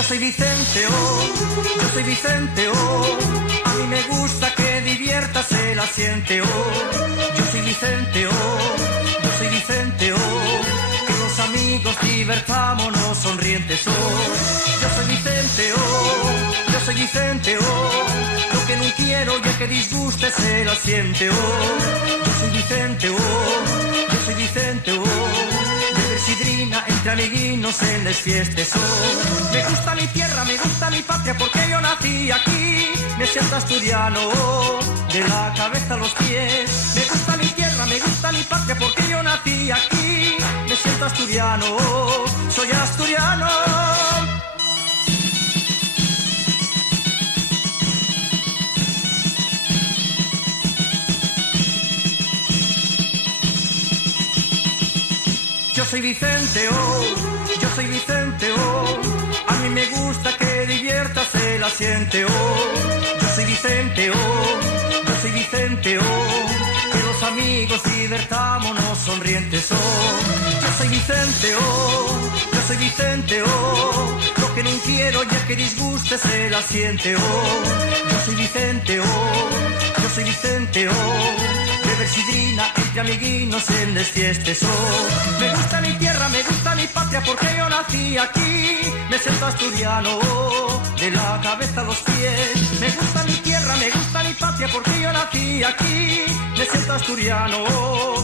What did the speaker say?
Yo soy Vicente, oh, yo soy Vicente, oh. A mí me gusta que diviertas el asiente, oh. Yo soy Vicente, oh, yo soy Vicente, oh. Que los amigos divertámonos sonrientes, oh. Yo soy Vicente, oh, yo soy Vicente, oh. Lo que no quiero ya que disgustes el asiente, oh. Yo soy Vicente, oh, yo soy Vicente, oh. Sidrina entre amiguinos en las fiestas, oh. Me gusta mi tierra, me gusta mi patria porque yo nací aquí. Me siento asturiano, oh, de la cabeza a los pies. Me gusta mi tierra, me gusta mi patria porque yo nací aquí. Me siento asturiano, oh, soy asturiano. Yo soy Vicente, oh, yo soy Vicente, oh. A mí me gusta que diviertas el asiente, oh. Yo soy Vicente, oh, yo soy Vicente, oh. Que los amigos divertámonos sonrientes, oh. Yo soy Vicente, oh, yo soy Vicente, oh. Lo que no quiero ya que disgustes el asiente, oh. Yo soy Vicente, oh, yo soy Vicente, oh. Beber sidrina entre amiguinos en las fiestas, oh. Me gusta mi tierra, me gusta mi patria porque yo nací aquí. Me siento asturiano, oh, de la cabeza a los pies. Me gusta mi tierra, me gusta mi patria porque yo nací aquí. Me siento asturiano, oh.